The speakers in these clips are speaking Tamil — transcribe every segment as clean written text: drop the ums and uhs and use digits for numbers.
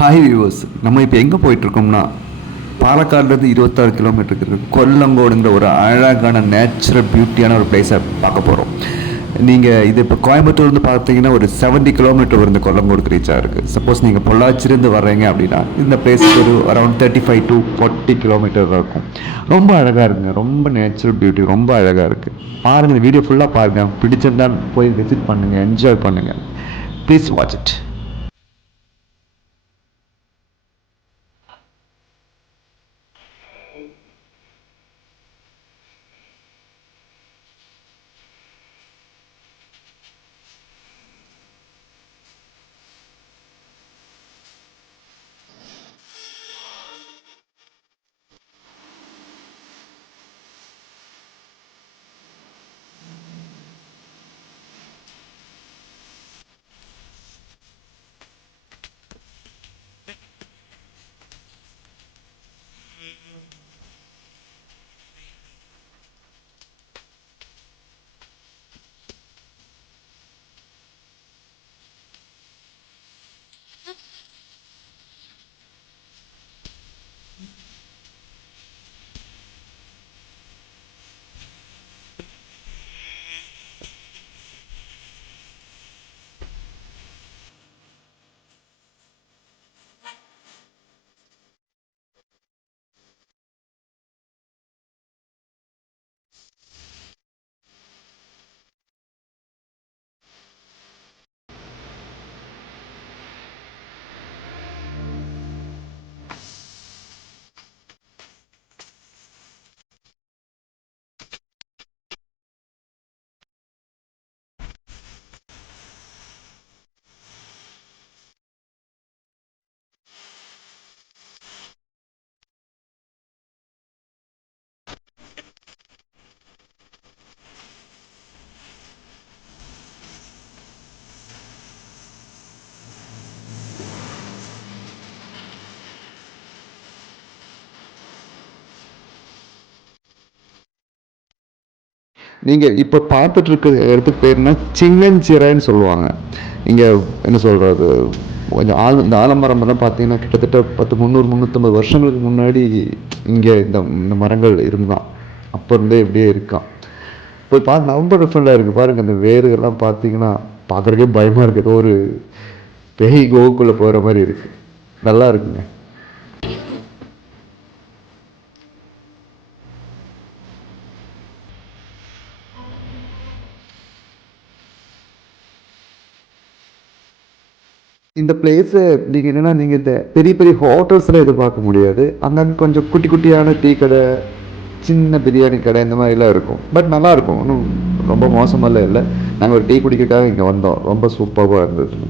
ஹாய் வியூவர்ஸ், நம்ம இப்போ எங்கே போயிட்டுருக்கோம்னா பாலக்காடுலேருந்து 26 கிலோமீட்டருக்கு இருக்கு கொல்லங்கோடுங்கிற ஒரு அழகான நேச்சுரல் பியூட்டியான ஒரு பிளேஸை பார்க்க போகிறோம். நீங்கள் இது இப்போ கோயம்புத்தூர்லேருந்து பார்த்தீங்கன்னா ஒரு 70 கிலோமீட்டர் வந்து கொல்லங்கோடுக்கு ரீச் ஆகிருக்கு. சப்போஸ் நீங்கள் பொள்ளாச்சிலேருந்து வர்றீங்க அப்படின்னா இந்த பிளேஸுக்கு ஒரு அரௌண்ட் 35 to 40 கிலோமீட்டர் இருக்கும். ரொம்ப அழகாக இருக்குங்க, ரொம்ப நேச்சுரல் பியூட்டி, ரொம்ப அழகாக இருக்குது. பாருங்கள், இந்த வீடியோ ஃபுல்லாக பாருங்கள், பிடிச்சிருந்தால் போய் விசிட் பண்ணுங்கள், என்ஜாய் பண்ணுங்கள். Please watch it. நீங்கள் இப்போ பார்த்துட்டு இருக்க இடத்துக்கு பேர்னா சின்னஞ்சிறைன்னு சொல்லுவாங்க. இங்கே என்ன சொல்கிறது, கொஞ்சம் இந்த ஆலமரம்லாம் பார்த்தீங்கன்னா கிட்டத்தட்ட 350 வருஷங்களுக்கு முன்னாடி இங்கே இந்த மரங்கள் இருந்தான். அப்போ இருந்தே இப்படியே இருக்கான். போய் பார்த்து ரொம்ப டிஃப்ரெண்டாக இருக்குது. பாருங்கள், அந்த வேர்கள்லாம் பார்த்தீங்கன்னா பார்க்குறதுக்கே பயமாக இருக்குது. ஏதோ ஒரு பேய் கோவுக்குள்ளே போகிற மாதிரி இருக்குது. நல்லா இருக்குங்க. இந்த பிளேஸை நீங்கள் என்னென்னா, நீங்கள் இந்த பெரிய பெரிய ஹோட்டல்ஸில் எதிர்பார்க்க முடியாது. அங்கங்கே கொஞ்சம் குட்டி குட்டியான டீ கடை, சின்ன பிரியாணி கடை, இந்த மாதிரிலாம் இருக்கும். பட் நல்லாயிருக்கும், ஒன்றும் ரொம்ப மோசமெல்லாம் இல்லை. நாங்கள் ஒரு டீ குடிக்கிறதுக்காக இங்கே வந்தோம். ரொம்ப சூப்பராக இருந்தது.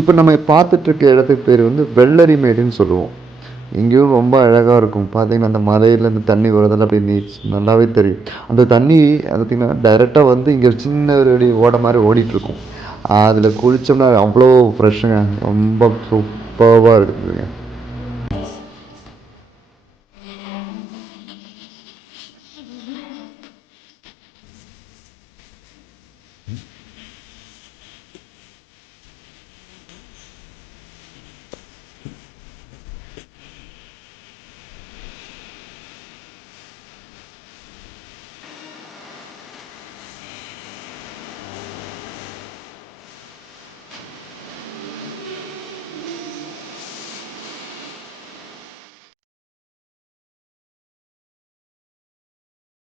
இப்போ நம்ம பார்த்துட்ருக்க இடத்துக்கு பேர் வந்து வெள்ளரி மேடுன்னு சொல்லுவோம். இங்கேயும் ரொம்ப அழகாக இருக்கும். பார்த்தீங்கன்னா அந்த மலையிலேருந்து தண்ணி வரதெல்லாம் அப்படி நல்லாவே தெரியும். அந்த தண்ணி பார்த்திங்கன்னா டைரெக்டாக வந்து இங்கே சின்ன ஒரு ஓடை மாதிரி ஓடிட்டுருக்கும். அதில் குளித்தோம்னா அவ்வளோ ஃப்ரெஷ்ஷுங்க, ரொம்ப சூப்பராக இருக்குதுங்க.